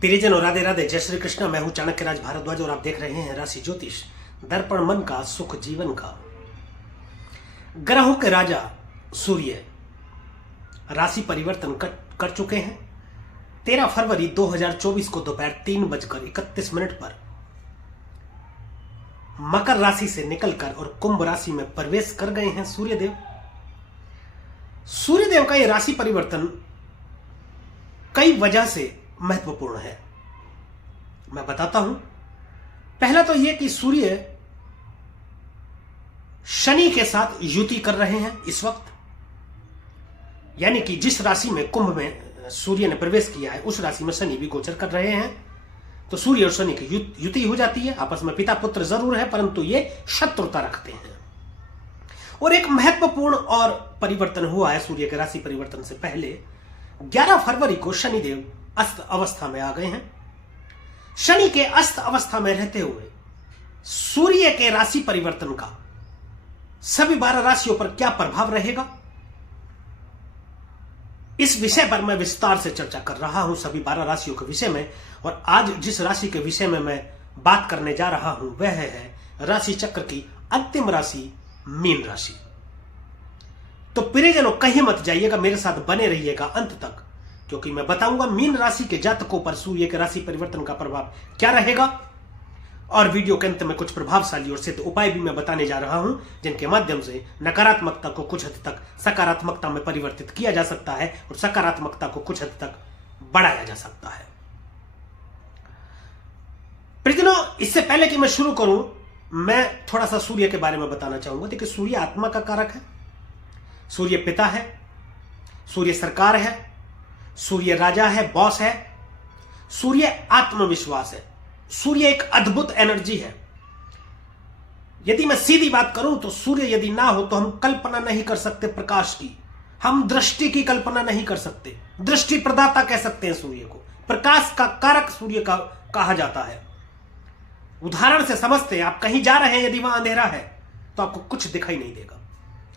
प्रियजन और राधे राधे, जय श्री कृष्ण। मैं हूं चाणक्य राज भारद्वाज और आप देख रहे हैं राशि ज्योतिष, दर्पण मन का, सुख जीवन का। ग्रहों के राजा सूर्य राशि परिवर्तन कर चुके हैं। 13 फरवरी 2024 को दोपहर 3:31 पर मकर राशि से निकलकर और कुंभ राशि में प्रवेश कर गए हैं सूर्यदेव। सूर्यदेव का यह राशि परिवर्तन कई वजह से महत्वपूर्ण है, मैं बताता हूं। पहला तो यह कि सूर्य शनि के साथ युति कर रहे हैं इस वक्त, यानी कि जिस राशि में कुंभ में सूर्य ने प्रवेश किया है उस राशि में शनि भी गोचर कर रहे हैं। तो सूर्य और शनि की युति हो जाती है। आपस में पिता पुत्र जरूर है, परंतु ये शत्रुता रखते हैं। और एक महत्वपूर्ण और परिवर्तन हुआ है सूर्य के राशि परिवर्तन से पहले। 11 फरवरी को शनिदेव अस्त अवस्था में आ गए हैं। शनि के अस्त अवस्था में रहते हुए सूर्य के राशि परिवर्तन का सभी 12 राशियों पर क्या प्रभाव रहेगा, इस विषय पर मैं विस्तार से चर्चा कर रहा हूं, सभी 12 राशियों के विषय में। और आज जिस राशि के विषय में मैं बात करने जा रहा हूं वह है राशि चक्र की अंतिम राशि मीन राशि। तो प्रियजनों, कहीं मत जाइएगा, मेरे साथ बने रहिएगा अंत तक, क्योंकि मैं बताऊंगा मीन राशि के जातकों पर सूर्य के राशि परिवर्तन का प्रभाव क्या रहेगा। और वीडियो के अंत में कुछ प्रभावशाली और सिद्ध उपाय भी मैं बताने जा रहा हूं, जिनके माध्यम से नकारात्मकता को कुछ हद तक सकारात्मकता में परिवर्तित किया जा सकता है और सकारात्मकता को कुछ हद तक बढ़ाया जा सकता है। प्रियजनों, इससे पहले कि मैं शुरू करूं, मैं थोड़ा सा सूर्य के बारे में बताना चाहूंगा। देखिए, सूर्य आत्मा का कारक है, सूर्य पिता है, सूर्य सरकार है, सूर्य राजा है, बॉस है, सूर्य आत्मविश्वास है, सूर्य एक अद्भुत एनर्जी है। यदि मैं सीधी बात करूं तो सूर्य यदि ना हो तो हम कल्पना नहीं कर सकते प्रकाश की, हम दृष्टि की कल्पना नहीं कर सकते। दृष्टि प्रदाता कह सकते हैं सूर्य को, प्रकाश का कारक सूर्य का कहा जाता है। उदाहरण से समझते हैं, आप कहीं जा रहे हैं, यदि वहां अंधेरा है तो आपको कुछ दिखाई नहीं देगा,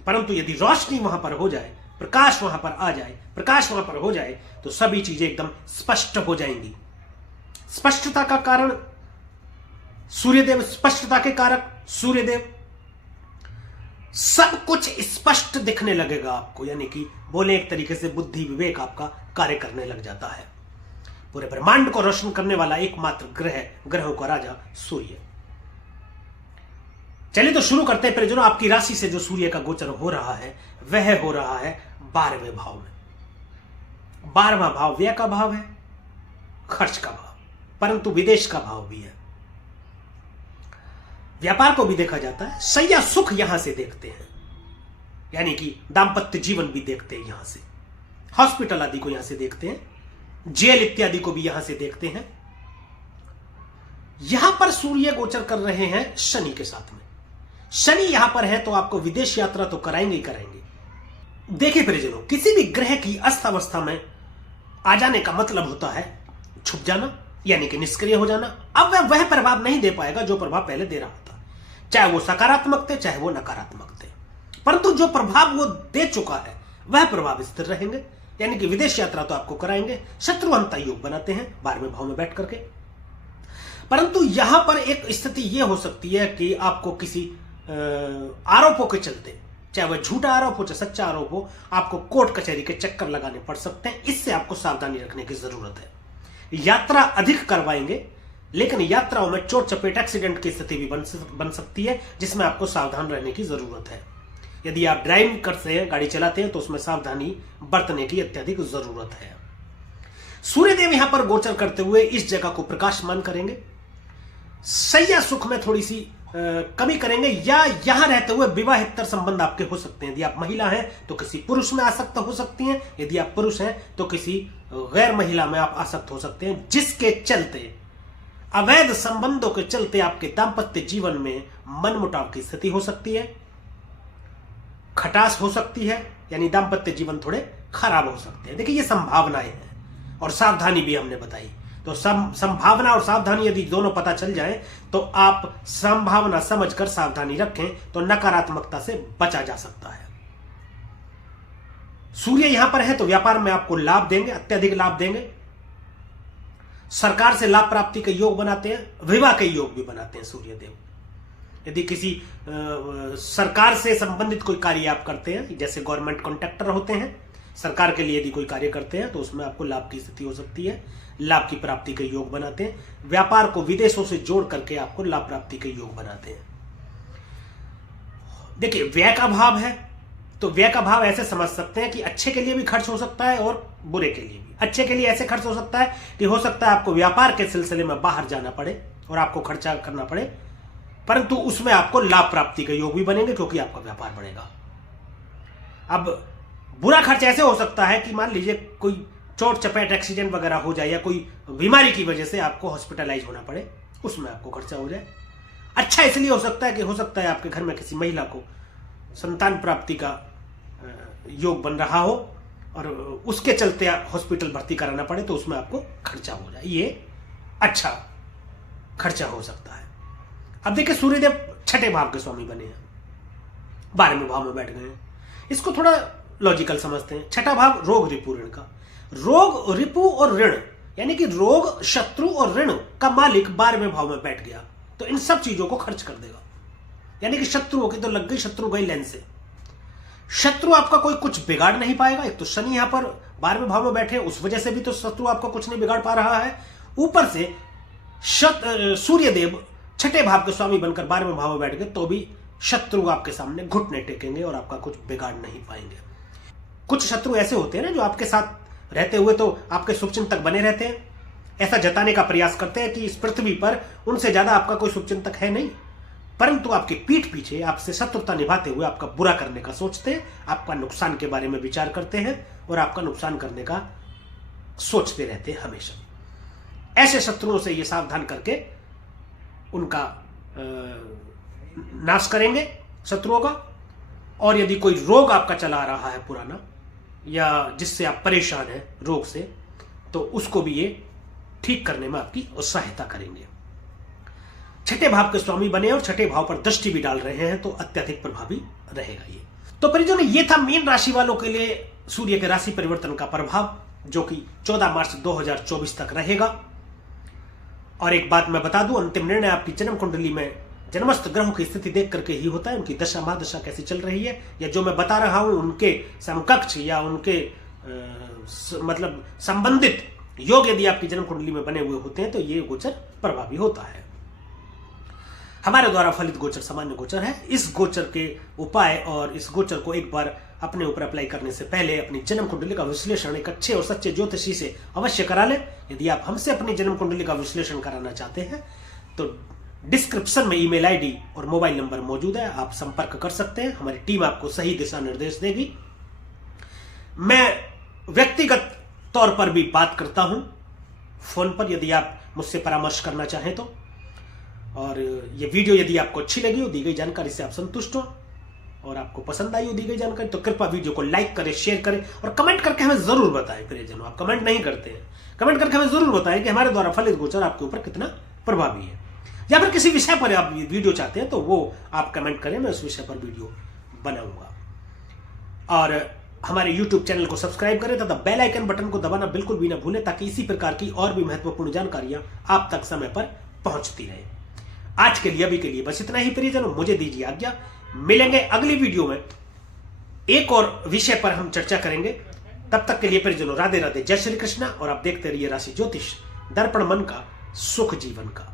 परंतु यदि रोशनी वहां पर हो जाए, प्रकाश वहां पर आ जाए, प्रकाश वहां पर हो जाए तो सभी चीजें एकदम स्पष्ट हो जाएंगी। स्पष्टता का कारण सूर्यदेव, स्पष्टता के कारक सूर्यदेव, सब कुछ स्पष्ट दिखने लगेगा आपको, यानी कि बोले एक तरीके से बुद्धि विवेक आपका कार्य करने लग जाता है। पूरे ब्रह्मांड को रोशन करने वाला एकमात्र ग्रह, ग्रहों का राजा सूर्य। चलिए तो शुरू करते हैं प्रियजनों। आपकी राशि से जो सूर्य का गोचर हो रहा है वह हो रहा है 12वें भाव में। 12वां भाव व्यय का भाव है, खर्च का भाव, परंतु विदेश का भाव भी है। व्यापार को भी देखा जाता है, सैया सुख यहां से देखते हैं, यानी कि दाम्पत्य जीवन भी देखते हैं यहां से, हॉस्पिटल आदि को यहां से देखते हैं, जेल इत्यादि को भी यहां से देखते हैं। यहां पर सूर्य गोचर कर रहे हैं शनि के साथ में। शनि यहां पर है तो आपको विदेश यात्रा तो कराएंगे ही कराएंगे। देखिए प्रियजनों, किसी भी ग्रह की अस्त अवस्था में आ जाने का मतलब होता है छुप जाना, यानी कि निष्क्रिय हो जाना। अब वह प्रभाव नहीं दे पाएगा जो प्रभाव पहले दे रहा था, चाहे वो सकारात्मक थे चाहे वो नकारात्मक थे, परंतु जो प्रभाव वो दे चुका है वह प्रभाव स्थिर रहेंगे। यानी कि विदेश यात्रा तो आपको कराएंगे, शत्रुहंता योग बनाते हैं 12वें भाव में बैठ करके। परंतु यहां पर एक स्थिति यह हो सकती है कि आपको किसी आरोपों के चलते, चाहे वह झूठा आरोप हो चाहे सच्चा आरोप हो, आपको कोर्ट कचहरी के चक्कर लगाने पड़ सकते हैं। इससे आपको सावधानी रखने की जरूरत है। यात्रा अधिक करवाएंगे, लेकिन यात्राओं में चोट चपेट एक्सीडेंट की स्थिति भी बन सकती है, जिसमें आपको सावधान रहने की जरूरत है। यदि आप ड्राइव करते हैं, गाड़ी चलाते हैं, तो उसमें सावधानी बरतने की अत्यधिक जरूरत है। सूर्यदेव यहां पर गोचर करते हुए इस जगह को प्रकाशमान करेंगे, सैया सुख में थोड़ी सी कमी करेंगे, या यहां रहते हुए विवाहेतर संबंध आपके हो सकते हैं। यदि आप महिला हैं तो किसी पुरुष में आसक्त हो सकती हैं, यदि आप पुरुष हैं तो किसी गैर महिला में आप आसक्त हो सकते हैं, जिसके चलते अवैध संबंधों के चलते आपके दाम्पत्य जीवन में मनमुटाव की स्थिति हो सकती है, खटास हो सकती है, यानी दाम्पत्य जीवन थोड़े खराब हो सकते हैं। देखिए, ये संभावनाएं हैं और सावधानी भी हमने बताई। तो संभावना और सावधानी यदि दोनों पता चल जाए तो आप संभावना समझकर सावधानी रखें तो नकारात्मकता से बचा जा सकता है। सूर्य यहां पर है तो व्यापार में आपको लाभ देंगे, अत्यधिक लाभ देंगे। सरकार से लाभ प्राप्ति के योग बनाते हैं, विवाह के योग भी बनाते हैं सूर्य देव। यदि किसी सरकार से संबंधित कोई कार्य आप करते हैं, जैसे गवर्नमेंट कॉन्ट्रैक्टर होते हैं, सरकार के लिए यदि कोई कार्य करते हैं तो उसमें आपको लाभ की स्थिति हो सकती है, लाभ की प्राप्ति के योग बनाते हैं। व्यापार को विदेशों से जोड़ करके आपको लाभ प्राप्ति के योग बनाते हैं। देखिए, व्यय का भाव है तो व्यय का भाव ऐसे समझ सकते हैं कि अच्छे के लिए भी खर्च हो सकता है और बुरे के लिए भी। अच्छे के लिए ऐसे खर्च हो सकता है कि हो सकता है आपको व्यापार के सिलसिले में बाहर जाना पड़े और आपको खर्चा करना पड़े, परंतु उसमें आपको लाभ प्राप्ति के योग भी बनेंगे क्योंकि आपका व्यापार बढ़ेगा। अब बुरा खर्च ऐसे हो सकता है कि मान लीजिए कोई चोट चपेट एक्सीडेंट वगैरह हो जाए या कोई बीमारी की वजह से आपको हॉस्पिटलाइज होना पड़े, उसमें आपको खर्चा हो जाए। अच्छा इसलिए हो सकता है कि हो सकता है आपके घर में किसी महिला को संतान प्राप्ति का योग बन रहा हो और उसके चलते हॉस्पिटल भर्ती कराना पड़े, तो उसमें आपको खर्चा हो जाए। ये अच्छा खर्चा हो सकता है। अब देखिए, सूर्यदेव छठे भाव के स्वामी बने हैं, 12वें भाव में बैठ गए हैं। इसको थोड़ा लॉजिकल समझते हैं। छठा भाव रोग रिपु ऋण का, रोग रिपु और ऋण यानी कि रोग, शत्रु और ऋण का मालिक 12वें भाव में बैठ गया तो इन सब चीजों को खर्च कर देगा। यानी कि शत्रुओं की तो लग गई, शत्रु गई लेन से। शत्रु आपका कोई कुछ बिगाड़ नहीं पाएगा। एक तो शनि यहां पर 12वें भाव में बैठे, उस वजह से भी तो शत्रु आपका कुछ नहीं बिगाड़ पा रहा है। ऊपर से सूर्यदेव छठे भाव के स्वामी बनकर 12वें भाव में बैठ गए तो भी शत्रु आपके सामने घुटने टेकेंगे और आपका कुछ बिगाड़ नहीं पाएंगे। कुछ शत्रु ऐसे होते हैं ना जो आपके साथ रहते हुए तो आपके शुभचिंतक बने रहते हैं, ऐसा जताने का प्रयास करते हैं कि इस पृथ्वी पर उनसे ज्यादा आपका कोई शुभचिंतक है नहीं, परंतु आपकी पीठ पीछे आपसे शत्रुता निभाते हुए आपका बुरा करने का सोचते हैं, आपका नुकसान के बारे में विचार करते हैं और आपका नुकसान करने का सोचते रहते हैं हमेशा। ऐसे शत्रुओं से ये सावधान करके उनका नाश करेंगे शत्रुओं का। और यदि कोई रोग आपका चला रहा है पुराना या जिससे आप परेशान हैं रोग से, तो उसको भी ये ठीक करने में आपकी सहायता करेंगे। छठे भाव के स्वामी बने और छठे भाव पर दृष्टि भी डाल रहे हैं तो अत्यधिक प्रभावी रहेगा ये। तो परिजनों, ये था मीन राशि वालों के लिए सूर्य के राशि परिवर्तन का प्रभाव, जो कि 14 मार्च 2024 तक रहेगा। और एक बात मैं बता दूं, अंतिम निर्णय आपकी जन्म कुंडली में जन्मस्थ ग्रहों की स्थिति देख करके ही होता है, उनकी दशा महादशा कैसी चल रही है या जो मैं बता रहा हूं उनके समकक्ष या उनके मतलब संबंधित योग यदि आपकी जन्म कुंडली में बने हुए होते हैं तो ये गोचर प्रभावी होता है। हमारे द्वारा फलित गोचर सामान्य गोचर है। इस गोचर के उपाय और इस गोचर को एक बार अपने ऊपर अप्लाई करने से पहले अपनी जन्म कुंडली का विश्लेषण एक अच्छे और सच्चे ज्योतिषी से अवश्य करा लें। यदि आप हमसे अपनी जन्म कुंडली का विश्लेषण कराना चाहते हैं तो डिस्क्रिप्शन में ईमेल आईडी और मोबाइल नंबर मौजूद है, आप संपर्क कर सकते हैं। हमारी टीम आपको सही दिशा निर्देश देगी। मैं व्यक्तिगत तौर पर भी बात करता हूं फोन पर, यदि आप मुझसे परामर्श करना चाहें तो। और ये वीडियो यदि आपको अच्छी लगी हो, दी गई जानकारी से आप संतुष्ट हो और आपको पसंद आई हो दी गई जानकारी, तो कृपया वीडियो को लाइक करें, शेयर करें और कमेंट करके हमें जरूर बताएं। प्रियजनों, आप कमेंट नहीं करते हैं, कमेंट करके हमें जरूर बताएं कि हमारे द्वारा फलित गोचर आपके ऊपर कितना प्रभावी है। या फिर किसी विषय पर आप वीडियो चाहते हैं तो वो आप कमेंट करें, मैं उस विषय पर वीडियो बनाऊंगा। और हमारे YouTube चैनल को सब्सक्राइब करें तथा बेल आइकन बटन को दबाना बिल्कुल भी ना भूलें, ताकि इसी प्रकार की और भी महत्वपूर्ण जानकारियां आप तक समय पर पहुंचती रहे। आज के लिए अभी के लिए बस इतना ही प्रियजनों, मुझे दीजिए आज्ञा। मिलेंगे अगली वीडियो में, एक और विषय पर हम चर्चा करेंगे। तब तक के लिए प्रियजनों, राधे राधे, जय श्री कृष्णा। और आप देखते रहिए राशि ज्योतिष, दर्पण मन का, सुख जीवन का।